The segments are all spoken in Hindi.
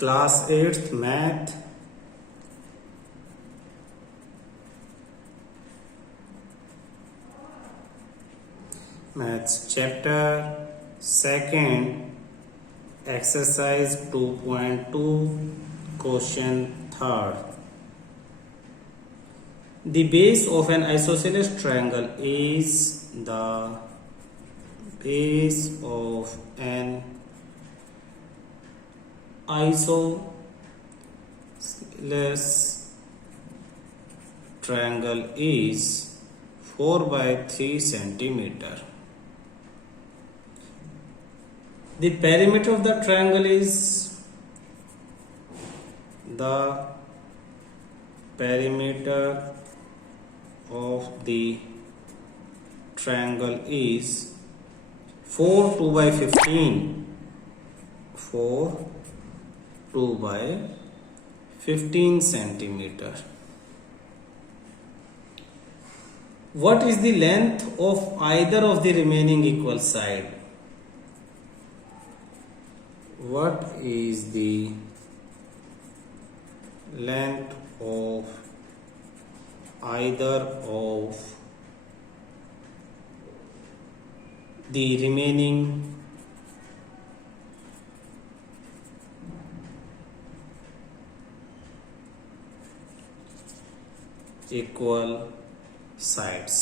Class 8th math maths chapter second exercise 2.2 question third. The base of an isosceles triangle is the base of an isosceles triangle is 4 by 3 centimeter. The perimeter of the triangle is the perimeter of the triangle is 4 2 by 15. 4 2 by 15 centimeter. What is the length of either of the remaining equal side? What is the length of either of the remaining equal sides?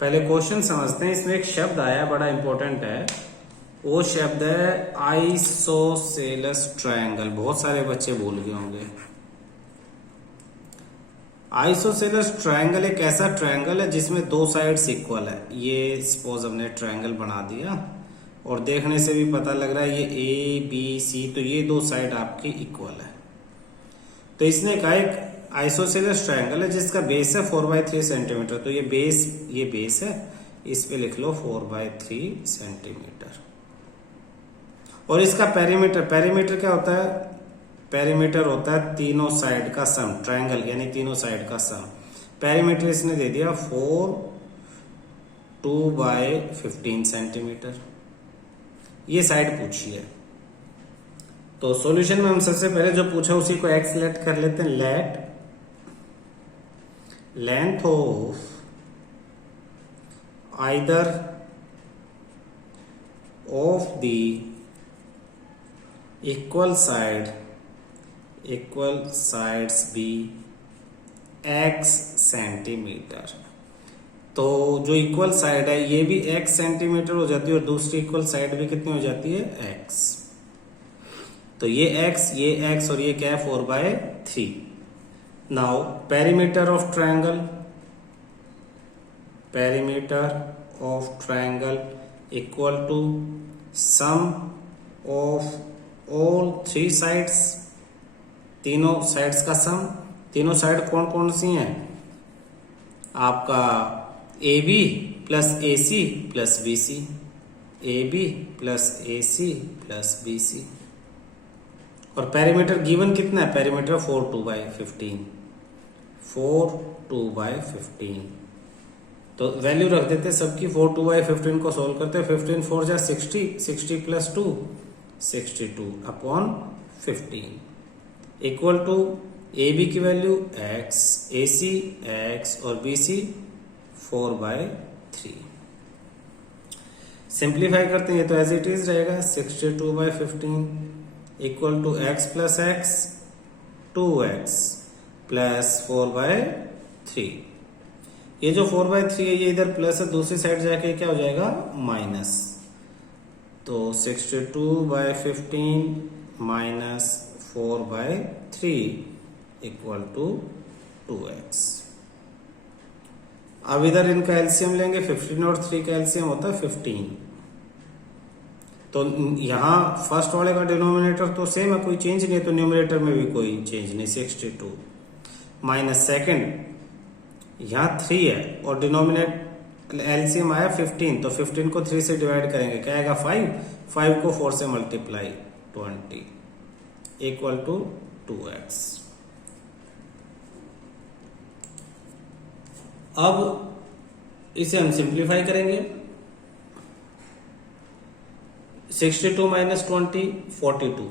पहले क्वेश्चन समझते हैं. इसमें एक शब्द आया बड़ा इंपॉर्टेंट है. वो शब्द है आइसोसेलेस ट्रायंगल. बहुत सारे बच्चे भूल गए होंगे. आइसोसेलेस ट्रायंगल एक ऐसा ट्रायंगल है जिसमें दो साइड्स इक्वल है. ये सपोज हमने ट्रायंगल बना दिया और देखने से भी पता लग रहा है ये ए बी सी, तो ये दो साइड आपकी इक्वल है. तो इसने कहा एक आइसोसेलेस ट्रायंगल है जिसका बेस है 4/3 सेंटीमीटर. तो ये बेस है. इस पे लिख लो 4/3 सेंटीमीटर. और इसका पेरीमीटर क्या होता है? पेरीमीटर होता है तीनों साइड का सम. ट्रायंगल यानी तीनों साइड का सम. पेरीमीटर इसने दे दिया 4 2 by 15 सेंटीमीटर. ये साइड पूछी है. तो सॉल्यूशन में हम सबसे पहले जो पूछा उसी को एक्स लेट कर लेते हैं. Let length of either of the equal sides be x centimetre. तो जो इक्वल साइड है ये भी x सेंटीमीटर हो जाती है और दूसरी इक्वल साइड भी कितनी हो जाती है? x. तो ये x और ये क्या है? 4/3. Now perimeter of triangle equal to sum of all three sides. तीनों साइड्स का सम. तीनों साइड कौन कौन सी हैं? आपका A B plus A C plus B C. A B plus A C plus B C. और पेरीमीटर गिवन कितना है? Perimeter 4 2 by 15. 4 2 by 15. तो वैल्यू रख देते सबकी. 4 2 by 15 को सोल्व करते हैं. 15 4 जा 60. 60 plus 2 62 upon 15 equal to A B की value x, A C x और बी सी 4/3. सिंप्लीफाई करते हैं. ये तो एज इट इज रहेगा. 62/15 equal to x plus x 2x plus 4/3. ये जो 4/3 है ये इधर प्लस है. दूसरी साइड जाके क्या हो जाएगा? माइनस. तो 62/15 माइनस 4/3 इक्वल टू 2x. अब इधर इनका एलसीएम लेंगे. 15 और 3 का एलसीएम होता है 15. तो यहां फर्स्ट वाले का डिनोमिनेटर तो सेम है, कोई चेंज नहीं है. तो न्यूमरेटर में भी कोई चेंज नहीं. 62 माइनस सेकेंड यहां 3 है और डिनोमिनेटर एलसीएम आया 15. तो 15 को 3 से डिवाइड करेंगे क्या आएगा? 5 को 4 से मल्टीप्लाई 20 इक्वल टू 2x. अब इसे हम सिंप्लीफाई करेंगे. 62 minus 20, 42.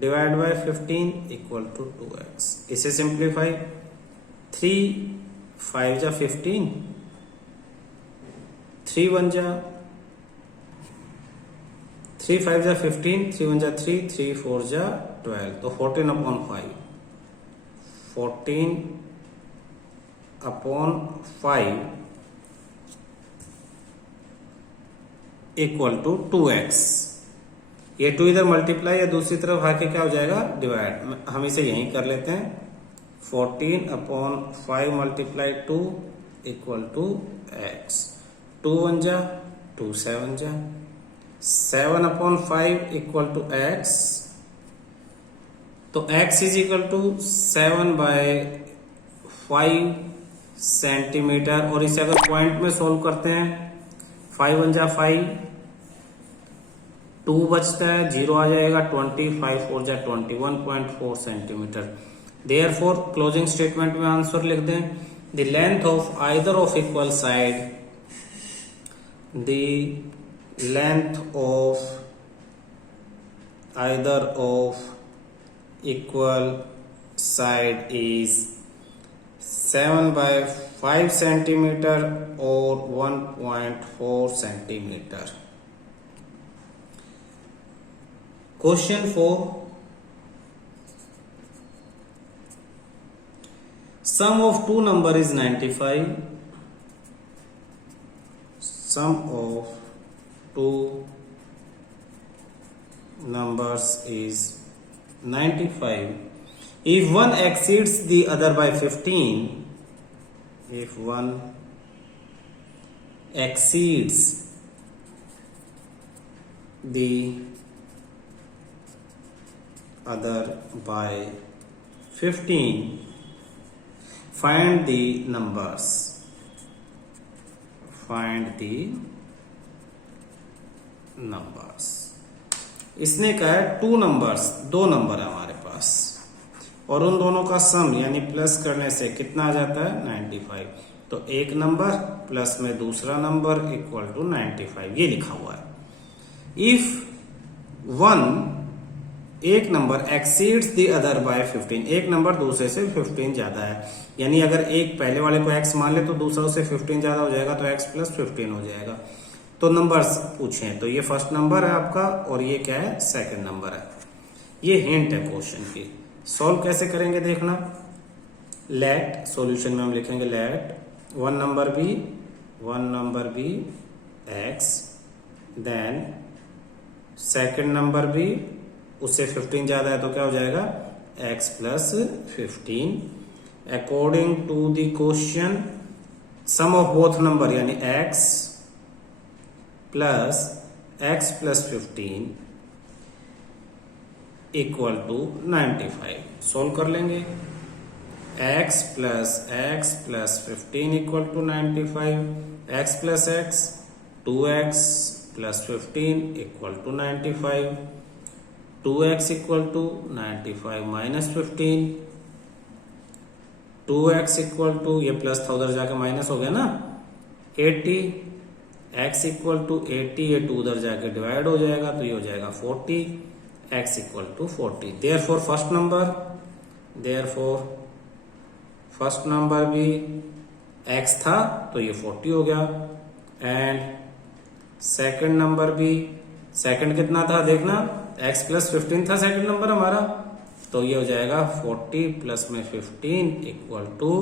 Divide by 15 equal to 2x. इसे सिंप्लीफाई, 3 5 जा 15, 3 1 जा 3 5 जा 15, 3 1 जा 3, 3 4 जा 12, तो 14 upon 5, 14 upon 5 equal to 2x। ये 2 इधर मल्टीप्लाई या दूसरी तरफ आके क्या हो जाएगा, डिवाइड। हम इसे यहीं कर लेते हैं, 14 upon 5 multiply 2 equal to x। 2 1 जा 2 7 जा 7 अपॉन 5 इक्वल टू x, तो x is equal to 7 by 5 centimetre. और इसे अगर पॉइंट में सोल्व करते हैं, 5 1 जा 5, 2 बचता है, 0 आ जाएगा, 20 5 4 जा 21.4 सेंटीमीटर। देयरफॉर क्लोजिंग स्टेटमेंट में आंसर लिख दें, the length of either of equal side, the length of either of equal side is 7 by 5 centimetre और 1.4 centimetre. Question 4. Sum of two number is 95. Sum of two numbers is 95. If one exceeds the other by 15, if one exceeds the other by 15, find the numbers. Find the numbers. इसने कहा है 2 नंबर्स, 2 नंबर है हमारे पास, और उन दोनों का सम यानी प्लस करने से कितना आ जाता है, 95। तो एक नंबर प्लस में दूसरा नंबर इक्वल टू 95, ये लिखा हुआ है। इफ वन, एक number exceeds the other by 15, एक नंबर दूसरे से 15 ज्यादा है, यानी अगर एक पहले वाले को x मान ले तो दूसरा उससे 15 ज्यादा हो जाएगा, तो x प्लस 15 हो जाएगा। तो नंबर्स पूछे, तो ये फर्स्ट नंबर है आपका और ये क्या है, सेकंड नंबर है। ये हिंट है क्वेश्चन की। सॉल्व कैसे करेंगे देखना, लेट, सॉल्यूशन में हम लिखेंगे let one number be x, then second number be, उससे 15 ज्यादा है तो क्या हो जाएगा, x plus 15। According to the question, sum of both number यानी x प्लस 15 इक्वल टू 95। सोल्व कर लेंगे, x plus 15 equal to 95, x plus x 2x plus 15 equal to 95, 2x equal to 95 minus 15, 2x equal to, ये प्लस था उधर जाके माइनस हो गया ना, 80, x इक्वल टू 80, ये 2 उधर जाके डिवाइड हो जाएगा तो ये हो जाएगा 40, x equal to 40। Therefore first number भी x था तो ये 40 हो गया, एंड सेकंड नंबर भी, सेकंड कितना था देखना, x प्लस 15 था सेकंड नंबर हमारा, तो ये हो जाएगा 40 प्लस में 15 इक्वल टू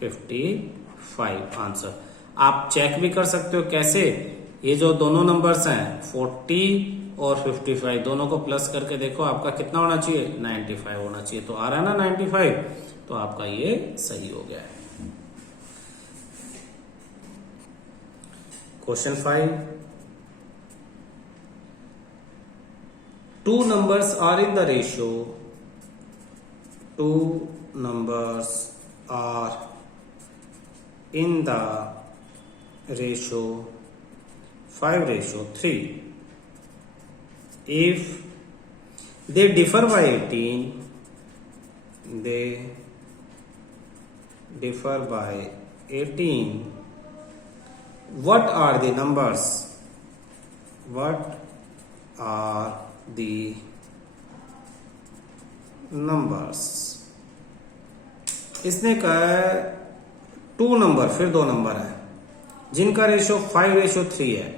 55 आंसर। आप चेक भी कर सकते हो कैसे, ये जो दोनों नंबर्स हैं 40 और 55 दोनों को प्लस करके देखो आपका कितना होना चाहिए, 95 होना चाहिए। तो आ रहा है ना 95, तो आपका ये सही हो गया है। Question 5, two numbers are in the ratio, two numbers are in the ratio 5:3. If they differ by 18, they differ by 18, what are the numbers? What are the numbers. इसने कहा है 2 नंबर, फिर 2 नंबर है जिनका रेशियो 5:3 है।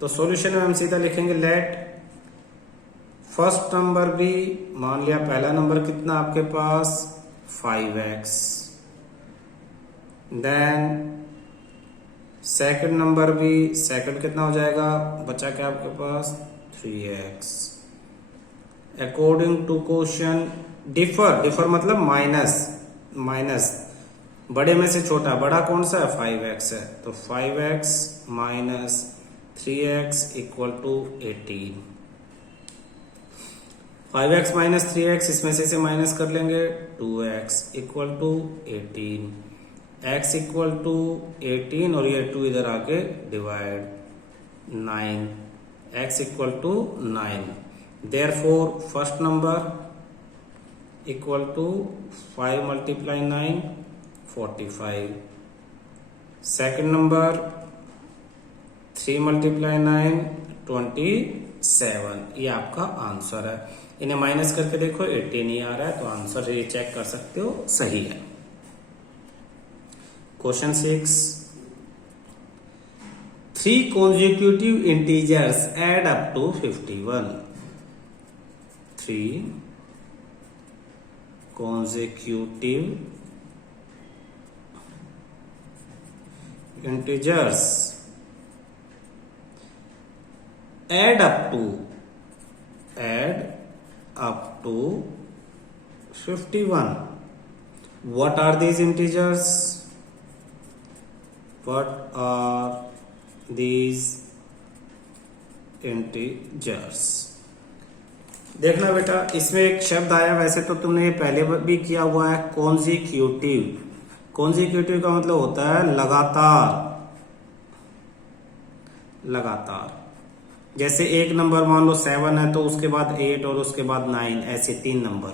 तो सॉल्यूशन में हम सीधा लिखेंगे लेट फर्स्ट नंबर भी, मान लिया पहला नंबर कितना आपके पास 5x, देन सेकंड नंबर भी, सेकंड कितना हो जाएगा, बचा क्या आपके पास 3x। According to question differ, differ मतलब माइनस, माइनस बड़े में से छोटा, बड़ा कौन सा है 5x है, तो 5x minus 3x equal to 18। 5x minus 3x, इसमें से माइनस कर लेंगे, 2x equal to 18, x equal to 18 और ये 2 इधर आके divide 9, x equal to 9। Therefore first number equal to 5 multiply 9 45, second number 3 multiply 9 27। ये आपका आंसर है। इन्हें माइनस करके देखो 18 ही आ रहा है, तो आंसर ये चेक कर सकते हो सही है। Question 6, 3 consecutive integers add up to 51। 3 consecutive integers add up to 51। What are these integers? What are these integers? देखना बेटा, इसमें एक शब्द आया, वैसे तो तुमने ये पहले भी किया हुआ है, कॉन्जिक्यूटिव। कॉन्जिक्यूटिव का मतलब होता है लगातार, लगातार। जैसे एक नंबर मान लो 7 है तो उसके बाद 8 और उसके बाद 9, ऐसे 3 नंबर।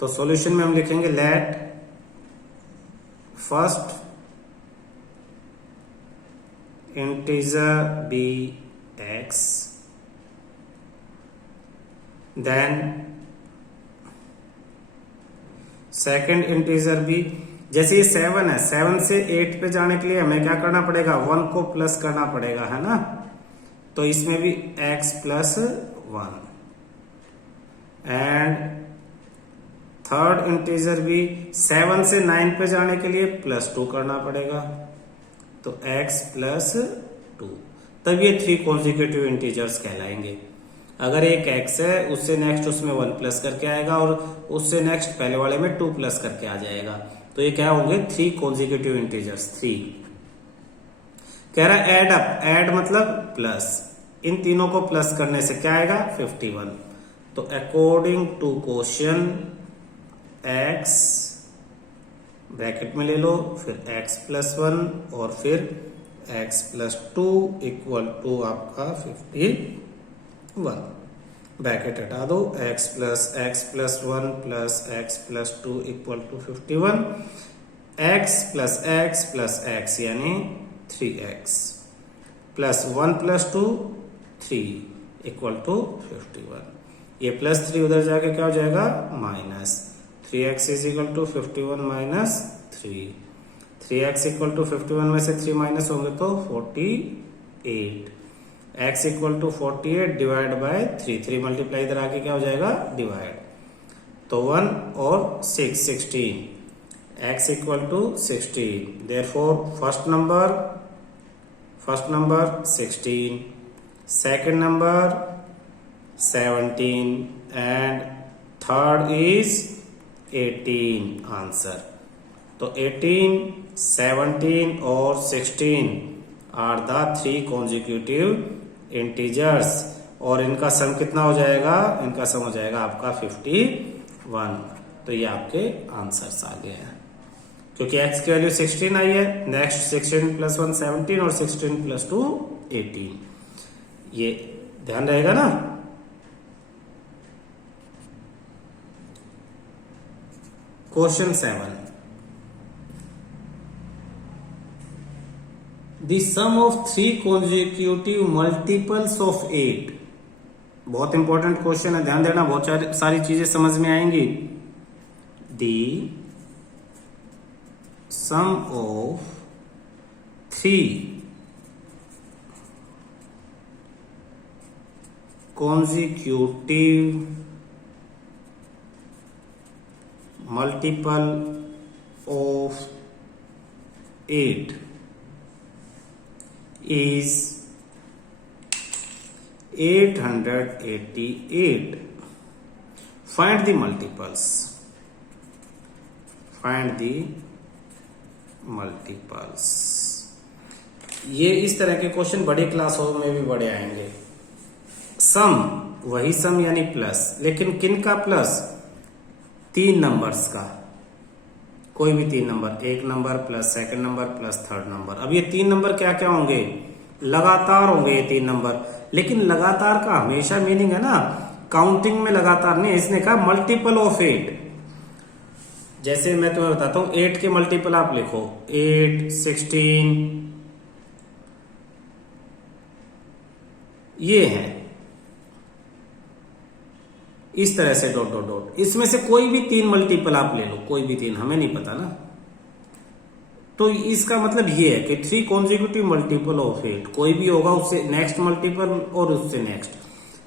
तो सॉल्यूशन में हम लिखेंगे let first integer be x, then second integer be. जैसे ये 7 है, 7 से 8 पे जाने के लिए हमें क्या करना पड़ेगा, 1 को प्लस करना पड़ेगा, है ना। तो इसमें भी x plus 1, and third integer भी 7 से 9 पे जाने के लिए प्लस 2 करना पड़ेगा, तो x प्लस 2। तब ये 3 कॉन्जिक्यूटिव इंटीजर्स कहलाएंगे। अगर एक x है, उससे नेक्स्ट उसमें 1 प्लस करके आएगा और उससे नेक्स्ट पहले वाले में 2 प्लस करके आ जाएगा, तो ये क्या होंगे 3 कॉन्जिक्यूटिव इंटीजर्स। 3 कह रहा है एड अप, एड मतलब प्लस, इन तीनों को प्लस करने से क्या आएगा 51। तो according to question x bracket में ले लो, फिर x प्लस 1 और फिर x प्लस 2 इक्वल टू आपका 51। ब्रैकेट हटा दो, x plus 1 plus x plus 2 equal to 51, x plus x यानी 3x plus 1 plus 2 3 equal to 51। ये प्लस 3 उधर जाके क्या हो जाएगा minus 3x is equal to 51 minus 3। 3x equal to 51 में से 3 माइनस होंगे तो 48, x equal to 48 divide by 3 multiply इधर आके क्या हो जाएगा डिवाइड, तो 1 और 6 16, x equal to 16। Therefore first number 16, second number 17 and third is 18 answer. तो 18, 17 और 16 आर द 3 कॉन्जिक्यूटिव इंटीजर्स, और इनका सम कितना हो जाएगा, इनका सम हो जाएगा आपका 51। तो ये आपके आंसर्स आ गए हैं, क्योंकि x की वैल्यू 16 आई है। नेक्स्ट 16 प्लस 1 17 और 16 प्लस 2 18, ये ध्यान रहेगा ना। Question 7, the sum of 3 consecutive multiples of 8। बहुत इंपॉर्टेंट क्वेश्चन है, ध्यान देना, बहुत सारी चीजें समझ में आएंगी। The sum of 3 consecutive multiple of 8 is 888. Find the multiples. Find the multiples. ये इस तरह के क्वेश्चन बड़े क्लासों में भी बड़े आएंगे। सम, वही सम यानी प्लस, लेकिन किन का प्लस? 3 नंबर्स का, कोई भी 3 number, 1 number plus second number plus third number. अब ये 3 नंबर क्या क्या होंगे? लगातार होंगे ये 3 नंबर। लेकिन लगातार का हमेशा मीनिंग है ना, काउंटिंग में लगातार नहीं, इसने कहा मल्टीपल ऑफ 8। जैसे मैं तुम्हें बताता हूं, 8 के मल्टीपल आप लिखो, 8, 16, ये है इस तरह से डॉट डॉट डॉट। इसमें से कोई भी 3 मल्टीपल आप ले लो, कोई भी 3, हमें नहीं पता ना। तो इसका मतलब ये है कि 3 कॉन्जिक्यूटिव मल्टीपल ऑफ 8, कोई भी होगा उससे नेक्स्ट मल्टीपल और उससे नेक्स्ट।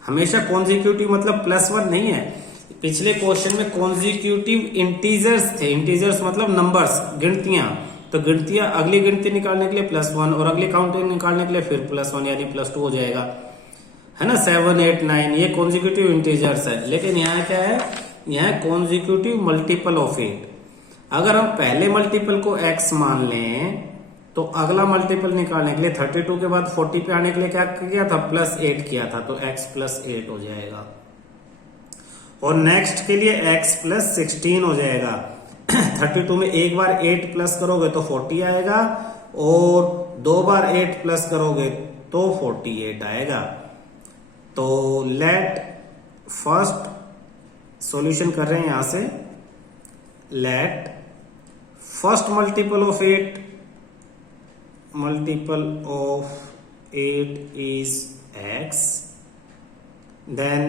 हमेशा कॉन्जिक्यूटिव मतलब +1 नहीं है। पिछले क्वेश्चन में कॉन्जिक्यूटिव इंटीजर्स थे, इंटीजर्स मतलब नंबर्स, गिनतियां। तो गिनतियां, अगली गिनती निकालने के लिए +1 और अगली काउंटिंग निकालने के लिए फिर +1 यानी +2 हो जाएगा, है ना। 7, 8, 9 ये कॉन्जिक्यूटिव इंटीजर्स है। लेकिन यहाँ क्या है? यहाँ कॉन्जिक्यूटिव मल्टीपल ऑफ 8। अगर हम पहले मल्टीपल को x मान लें तो अगला मल्टीपल निकालने के लिए 32 के बाद 40 पे आने के लिए क्या किया था? +8 किया था, तो x +8 हो जाएगा। और नेक्स्ट के लिए x +16 हो जाएगा। 32 में एक बार 8 प्लस करोगे तो 40 आएगा, और 2 बार 8 प्लस करोगे तो 48 आएगा। तो लेट फर्स्ट सॉल्यूशन कर रहे हैं यहां से। Let first multiple of 8 is x, then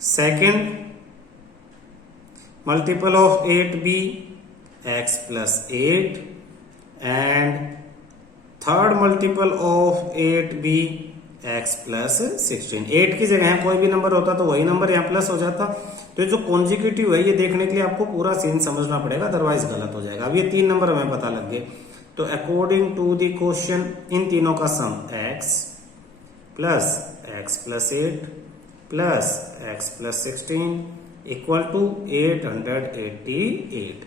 second multiple of 8 be x +8, and third multiple of 8 be x +16। 8 की जगह कोई भी नंबर होता तो वही नंबर यहाँ प्लस हो जाता। तो जो कॉन्जिक्यूटिव है ये देखने के लिए आपको पूरा सीन समझना पड़ेगा, अदरवाइज गलत हो जाएगा। अब ये 3 नंबर हमें पता लग गए। तो अकॉर्डिंग टू द क्वेश्चन इन तीनों का sum x +8 +x +16 equal to 888।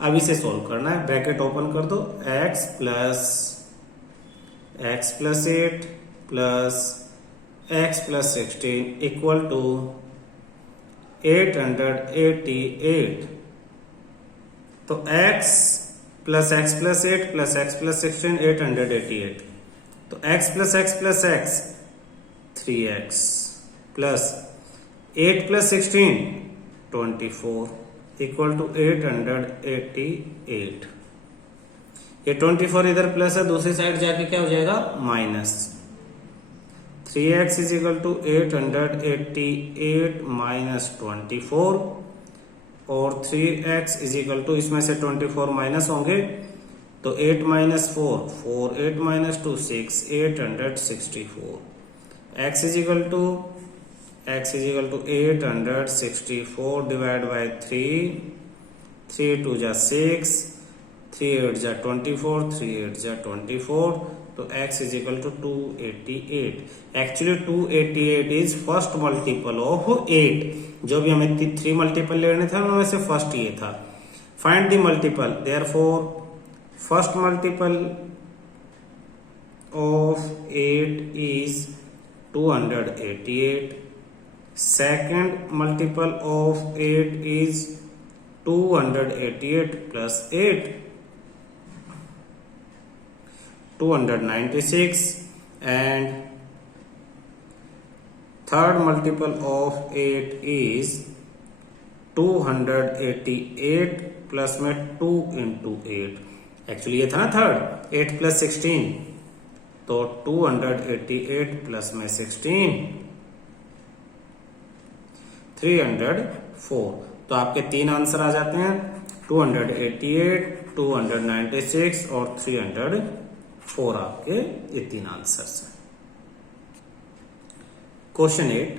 अब इसे सोल्व करना है। ब्रैकेट ओपन कर दो, x +8 +x +16 इक्वल टू 888। तो x +x +8 +x +16 888। तो x +x 3x plus 8 +16 24 equal to 888। ये 24 इधर प्लस है, दूसरी साइड जाके क्या हो जाएगा? Minus. 3x equal to 888 minus 24, और 3x इक्वल टू, इसमें से 24 माइनस होंगे तो 8 - 4 4, 8 - 2 6, 864। x equal to 864 divide by 3, 3 2 जा 6, 3 8 जा 24, 3 8 जा 24। तो x equal to 288। Actually 288 is first multiple of 8। जो भी हमें 3 मल्टीपल लेने थे उनमें से फर्स्ट ये था। Find the multiple, therefore first multiple of 8 is 288। Second multiple of 8 is 288 plus 8 296, and third multiple of 8 is 288 plus में 2 into 8। एक्चुअली ये था ना थर्ड, 8 + 16 तो 288 प्लस में 16 304। तो आपके तीन आंसर आ जाते हैं 288, 296 और 304 आपके ये तीन आंसर्स हैं। Question 8,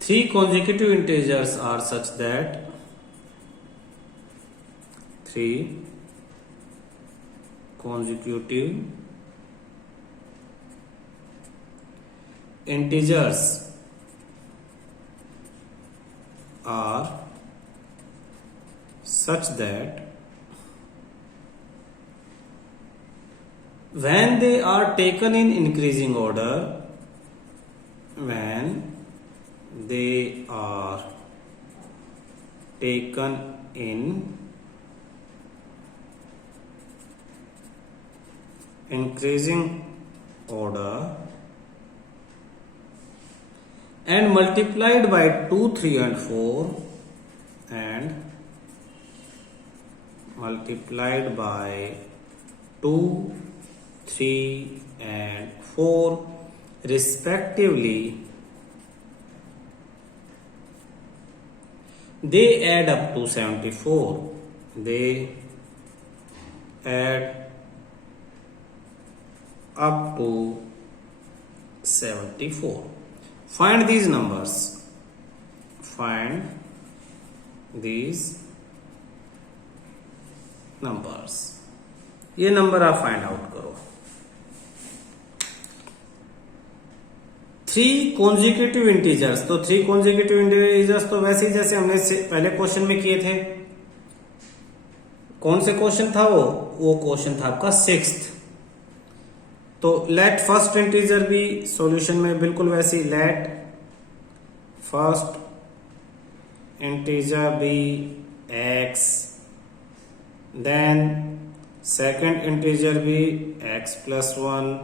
3 consecutive integers are such that 3 consecutive integers are such that when they are taken in increasing order, when they are taken in increasing order and multiplied by 2, 3 and 4 and multiplied by 2, 3 and 4 respectively, they add up to 74. They add up to 74. Find these numbers. Find these numbers. ये नंबर आप फाइंड आउट करो। 3 कॉन्जिक्यूटिव इंटीजर्स, तो 3 कॉन्जिक्यूटिव इंटीजर्स तो वैसे ही जैसे हमने पहले क्वेश्चन में किए थे। कौन से क्वेश्चन था वो क्वेश्चन था आपका 6th। तो लेट फर्स्ट इंटीजर भी सॉल्यूशन में बिल्कुल वैसे ही, let first integer be x, then second integer be x plus 1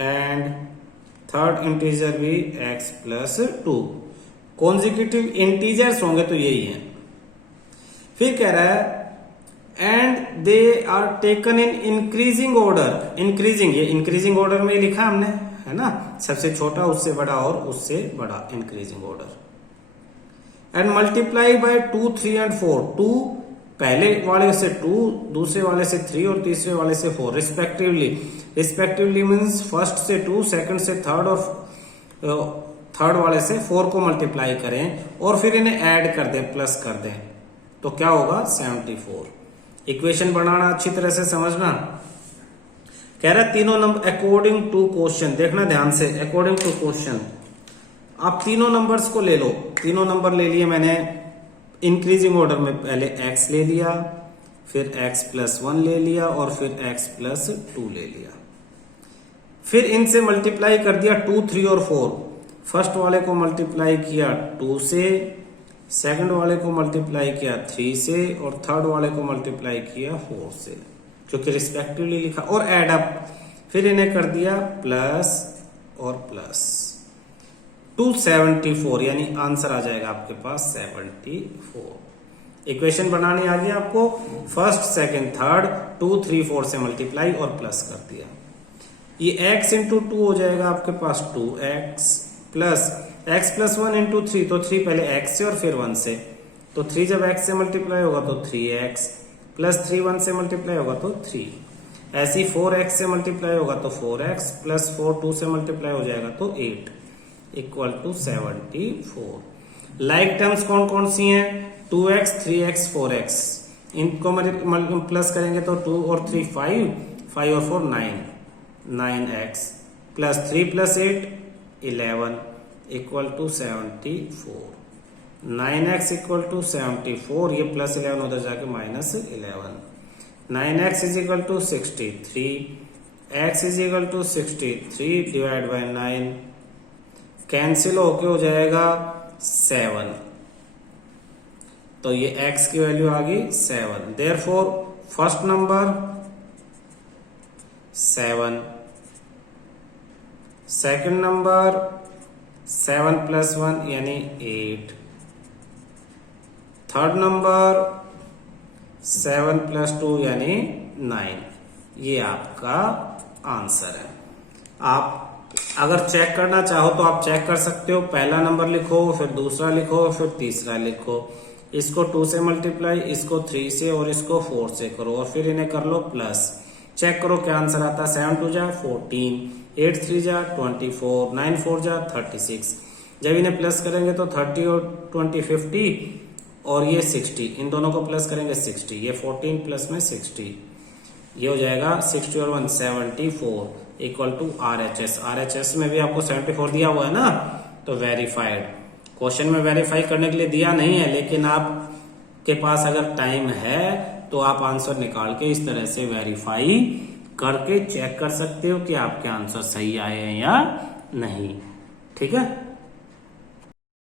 and third integer be x plus 2। Consecutive integers होंगे तो यही है। फिर कह रहा है and they are taken in increasing order. Increasing, ये इंक्रीजिंग ऑर्डर में लिखा हमने, है ना, सबसे छोटा उससे बड़ा और उससे बड़ा, increasing order. And multiply by 2, 3 and 4। 2 पहले वाले से 2, दूसरे वाले से 3 और तीसरे वाले से 4 रिस्पेक्टिवली। रिस्पेक्टिवली मीन्स फर्स्ट से 2, सेकंड से थर्ड और थर्ड वाले से 4 को मल्टीप्लाई करें और फिर इन्हें ऐड कर दें, प्लस कर दें, तो क्या होगा 74। इक्वेशन बनाना अच्छी तरह से समझना। कह रहा है तीनों नंबर अकॉर्डिंग टू क्वेश्चन, देखना ध्यान से, अकॉर्डिंग टू क्वेश्चन आप तीनों नंबर्स को ले लो। तीनों नंबर ले लिए मैंने इंक्रीजिंग ऑर्डर में, पहले x ले लिया, फिर x प्लस 1 ले लिया और फिर x प्लस 2 ले लिया। फिर इनसे मल्टीप्लाई कर दिया 2, 3 और 4। फर्स्ट वाले को मल्टीप्लाई किया 2 से, सेकंड वाले को मल्टीप्लाई किया 3 से और थर्ड वाले को मल्टीप्लाई किया 4 से, जो कि रिस्पेक्टिवली लिखा, और एड अप। फिर इन्हें कर दिया प्लस और प्लस 274, यानी आंसर आ जाएगा आपके पास 74। इक्वेशन बनानी आ गई आपको, फर्स्ट सेकंड थर्ड 2, 3, 4 से मल्टीप्लाई और प्लस कर दिया। ये x इंटू 2 हो जाएगा आपके पास 2x plus x plus 1 into 3, तो 3 पहले x से और फिर 1 से, तो 3 जब x से मल्टीप्लाई होगा तो 3x प्लस 3 1 से मल्टीप्लाई होगा तो 3। ऐसे ही 4x से मल्टीप्लाई होगा तो 4x प्लस 4 2 से मल्टीप्लाई हो जाएगा तो 8 इक्वल टू 74। लाइक टर्म्स कौन कौन सी हैं? 2x, 3x, 4x, इनको प्लस करेंगे तो 2 और 3 5, 5 और 4 9, 9x plus 3 plus 8 11 equal to 74। 9x equal to 74, ये प्लस 11 उधर जाके minus 11। 9x is equal to 63, x is equal to 63 divide by 9, cancel होके हो जाएगा 7, तो ये x की वैल्यू आ गई 7। Therefore first number 7, second number 7 plus 1 यानी 8, थर्ड नंबर 7 प्लस 2 यानी 9। ये आपका आंसर है। आप अगर चेक करना चाहो तो आप चेक कर सकते हो। पहला नंबर लिखो, फिर दूसरा लिखो, फिर तीसरा लिखो। इसको 2 से मल्टीप्लाई, इसको 3 से और इसको 4 से करो और फिर इन्हें कर लो प्लस। चेक करो क्या आंसर आता है। 7 2 जा 14, 8 3 जा 24, 9 4 जा 36। जब इन्हें प्लस करेंगे तो 30 और 20 50 और ये 60, इन दोनों को प्लस करेंगे 60। ये 14 प्लस में 60, ये हो जाएगा 60 और 1 74 इक्वल टू RHS। RHS में भी आपको 74 दिया हुआ है ना, तो वेरीफाइड। क्वेश्चन में वेरीफाई करने के लिए दिया नहीं है, लेकिन आपके पास अगर टाइम है तो आप आंसर निकाल के इस तरह से वेरीफाई करके चेक कर सकते हो कि आपके आंसर सही आए हैं या नहीं। ठीक है।